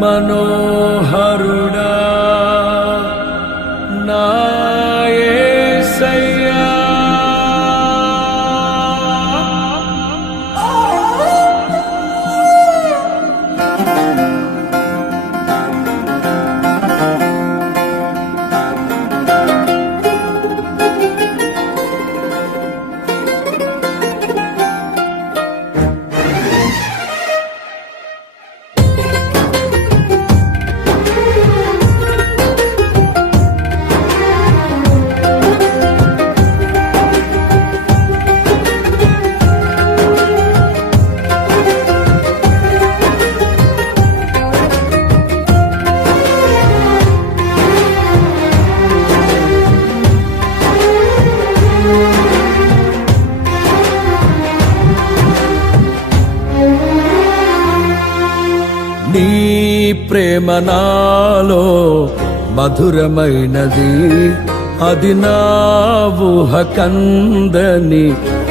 మనోహరుడా నా యేసయ్యా. నీ ప్రేమ నాలో మధురమైనది, అది నా ఊహ కందని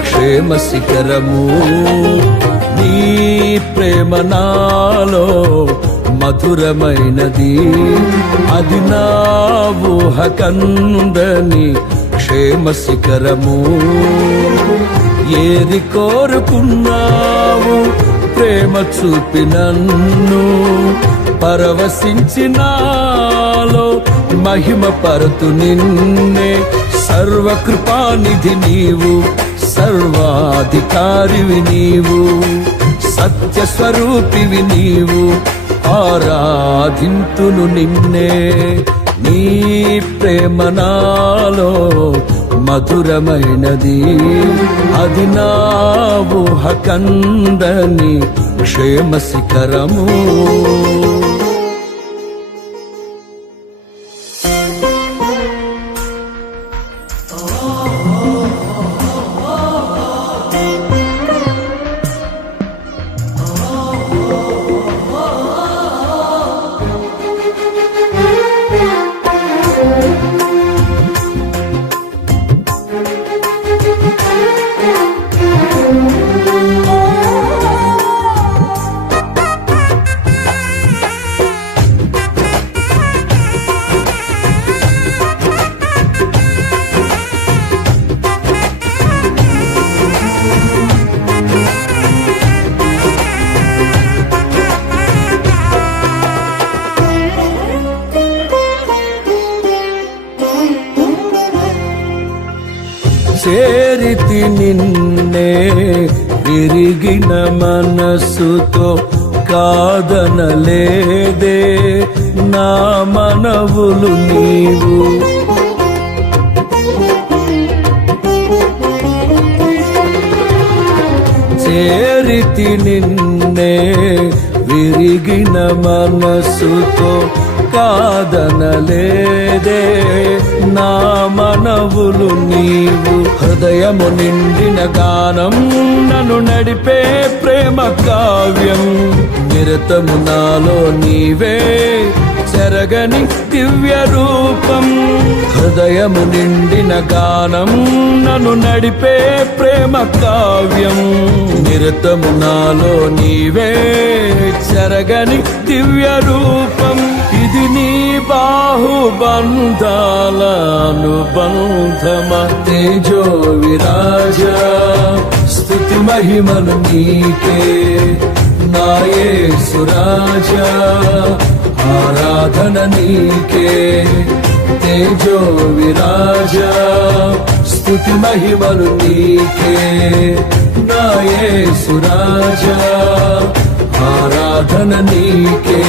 క్షేమ శిఖరము. నీ ప్రేమ నాలో మధురమైనది, అది నా ఊహ కందని క్షేమ శిఖరము. ఏది కోరుకున్నావు ప్రేమ చూపి నన్ను పరవశించినాలో మహిమ పరతు నిన్నే. సర్వకృపానిధి నీవు, సర్వాధికారివి నీవు, సత్య స్వరూపివి నీవు, ఆరాధింతును నిన్నే. నీ ప్రేమ నాలో మధురమైనది, అది నా ఊహ కందని క్షేమ శిఖరము. చేరితి నిన్నే విరిగిన మనసుతో, కాదనలేదే నా మనవులు నీవు. చేరితి నిన్నే విరిగిన మనసుతో, కాదనలేదే నా మనవులు నీవు. హృదయము నిండిన గానం నన్ను నడిపే ప్రేమ కావ్యం, నిరతము నాలో నీవే చెరగని దివ్య రూపం. హృదయము నిండిన గానం నన్ను నడిపే ప్రేమ కావ్యం, నిరతము నాలో నీవే చెరగని దివ్య రూపం. ఇది నీ బాహుబంధాల అనుబంధమ. తేజో విరాజ స్తుతి మహిమను నీకే నా యేసు రాజా, ఆరాధన నీకే. తేజో విరాజ స్తుతి మహిమను నీకే నా యేసు రాజా, ఆరాధన నీకే.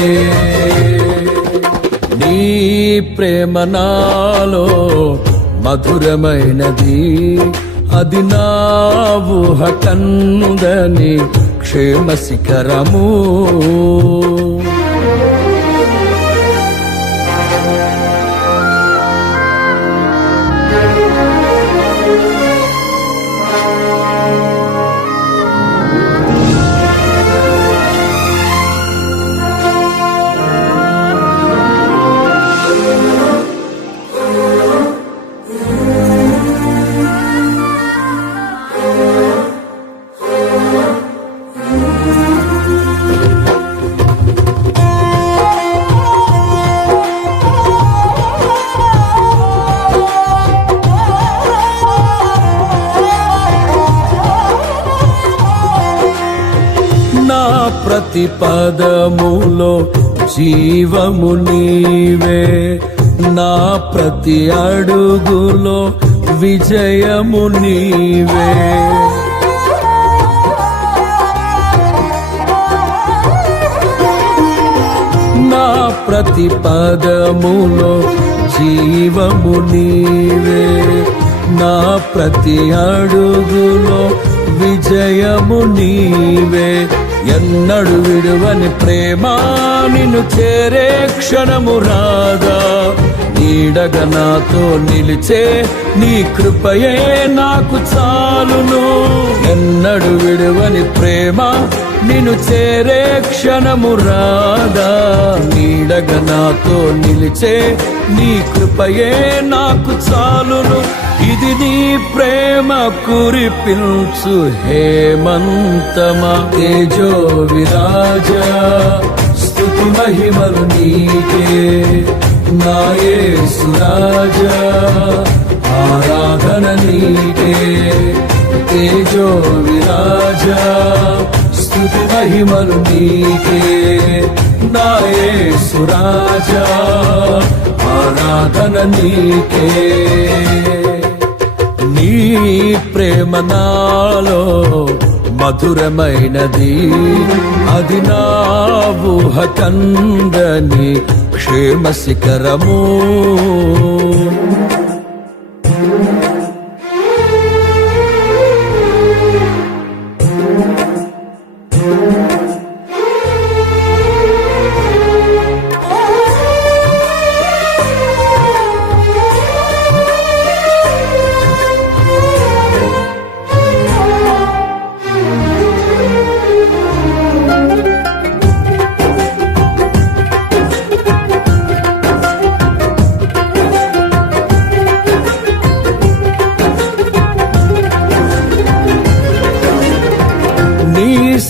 నీ ప్రేమ నాలో మధురమైనది, అది నా ఊహ కందని క్షేమ శిఖరము. ప్రతి పదములో జీవము నీవే, నా ప్రతి అడుగులో విజయము నీవే. నా ప్రతి పదములో జీవము నీవే, నా ప్రతి అడుగులో విజయము నీవే. ఎన్నడు విడువని ప్రేమ నిన్ను చేరే క్షణము రాదా, నీడగా నాతో నిలిచే నీ కృపయే నాకు చాలును. ఎన్నడు విడువని ప్రేమ నిన్ను చేరే క్షణము రాదా, నీడగా నాతో నిలిచే నీ కృపయే నాకు చాలును. ఇది నీ ప్రేమ కురిపించు హేమంతమా, తేజో విరాజా స్తుతి మహిమలు నీకే. నా యేసు రాజా ఆరాధన నీకే, తేజో విరాజా స్తుతి మహిమలు నీకే. నా యేసు రాజా ఆరాధన నీకే. నీ ప్రేమ నాలో మధురమైనది, అది నా ఊహ కందని క్షేమ శిఖరము.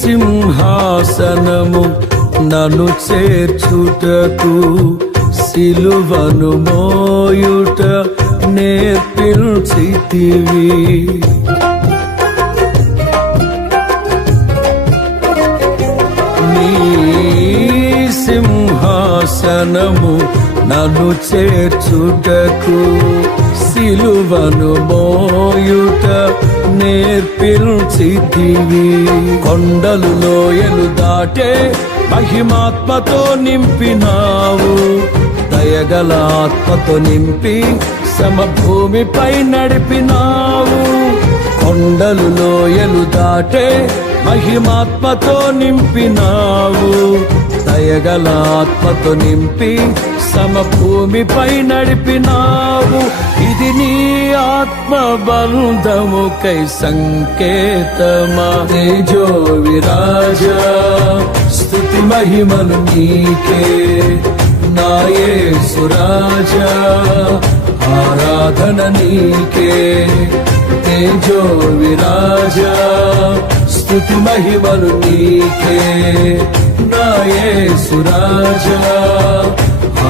సింహాసనము నన్ను చేర్చుటకు, సిలువను మోయుట నేర్పించితివి. నీ సింహాసనము నన్ను చేర్చుటకు, సిలువను మోయుట నేర్పించితివి. కొండలు లోయలు దాటే మహిమాత్మతో నింపినావు, దయగల ఆత్మతో నింపి సమభూమిపై నడిపినావు. కొండలు లోయలు దాటే మహిమాత్మతో నింపినావు, దయగల ఆత్మతో నింపి సమభూమిపై నడిపినావు. ఇది నీ ఆత్మ బంధముకై సంకేతమా, తేజో విరాజా స్తుతి మహిమలు నీకే. నా యేసు రాజా ఆరాధన నీకే, తేజో విరాజా స్తుతి మహిమలు నీకే. నా యేసు రాజా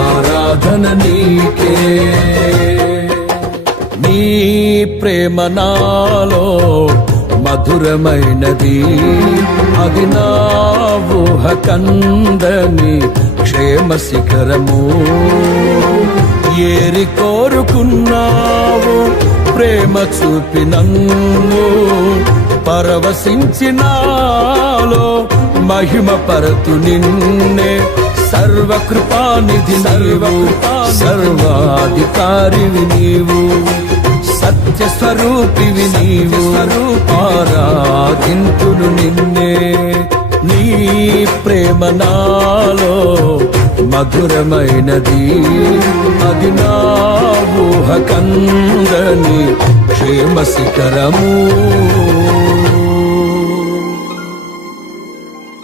ఆరాధన నీకే. నీ ప్రేమ నాలో మధురమైనది, అది నా ఊహ కందని క్షేమ శిఖరము. ఏరి కోరుకున్నావు ప్రేమ చూపి నన్ను, పరవశించినాలో మహిమ పరతు నిన్నే. సర్వకృపానిధి నీవు, సర్వాధికారివి నీవు, సత్య స్వరూపివి నీవు, ఆరాధింతును నిన్నే. నీ ప్రేమ నాలో మధురమైనది, అది నా ఊహ కందని క్షేమ శిఖరము.